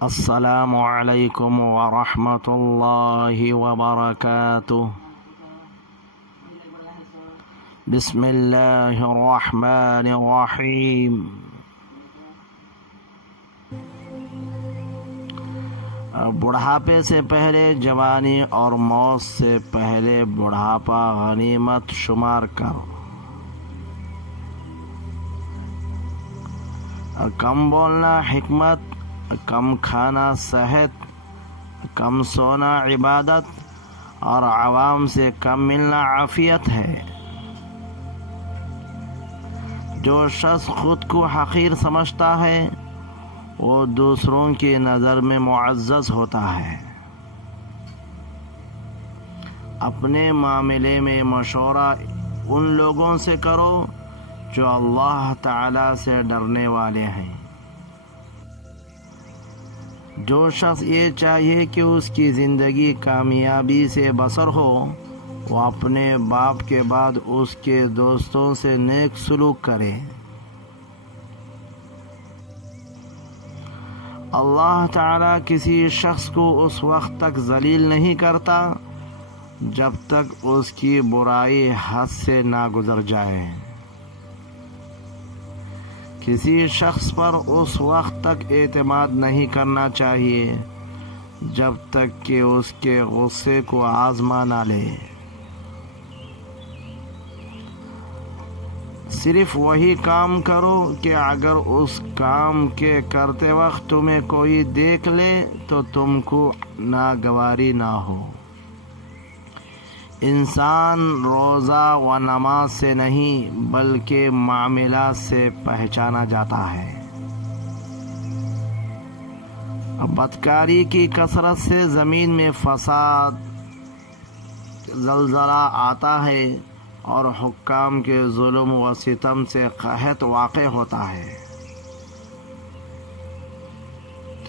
السلام علیکم ورحمۃ اللہ وبرکاتہ۔ بسم اللہ الرحمن الرحیم۔ بڑھاپے سے پہلے جوانی اور موت سے پہلے بڑھاپا غنیمت شمار کر۔ کم بولنا حکمت، کم کھانا صحت، کم سونا عبادت اور عوام سے کم ملنا عافیت ہے۔ جو شخص خود کو حقیر سمجھتا ہے وہ دوسروں کی نظر میں معزز ہوتا ہے۔ اپنے معاملے میں مشورہ ان لوگوں سے کرو جو اللہ تعالی سے ڈرنے والے ہیں۔ جو شخص یہ چاہیے کہ اس کی زندگی کامیابی سے بسر ہو، وہ اپنے باپ کے بعد اس کے دوستوں سے نیک سلوک کرے۔ اللہ تعالیٰ کسی شخص کو اس وقت تک ذلیل نہیں کرتا جب تک اس کی برائی حد سے نہ گزر جائے۔ کسی شخص پر اس وقت تک اعتماد نہیں کرنا چاہیے جب تک کہ اس کے غصے کو آزما نہ لے۔ صرف وہی کام کرو کہ اگر اس کام کے کرتے وقت تمہیں کوئی دیکھ لے تو تم کو ناگواری نہ ہو۔ انسان روزہ و نماز سے نہیں بلکہ معاملات سے پہچانا جاتا ہے۔ بدکاری کی کثرت سے زمین میں فساد، زلزلہ آتا ہے اور حکام کے ظلم و ستم سے قحط واقع ہوتا ہے۔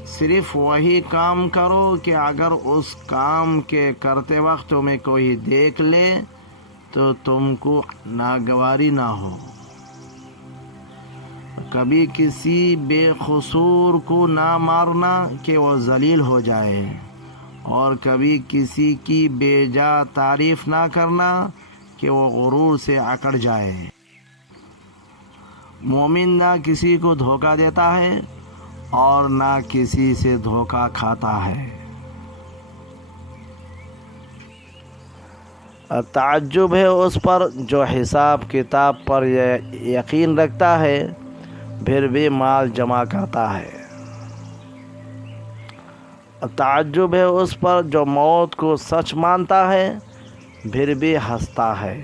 صرف وہی کام کرو کہ اگر اس کام کے کرتے وقت تمہیں کوئی دیکھ لے تو تم کو ناگواری نہ ہو۔ کبھی کسی بے قصور کو نہ مارنا کہ وہ ذلیل ہو جائے، اور کبھی کسی کی بے جا تعریف نہ کرنا کہ وہ غرور سے اکڑ جائے۔ مومن نہ کسی کو دھوکہ دیتا ہے اور نہ کسی سے دھوکہ کھاتا ہے۔ تعجب ہے اس پر جو حساب کتاب پر یقین رکھتا ہے پھر بھی مال جمع کرتا ہے۔ تعجب ہے اس پر جو موت کو سچ مانتا ہے پھر بھی ہنستا ہے۔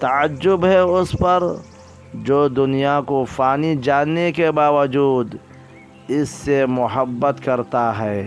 تعجب ہے اس پر جو دنیا کو فانی جاننے کے باوجود اس سے محبت کرتا ہے۔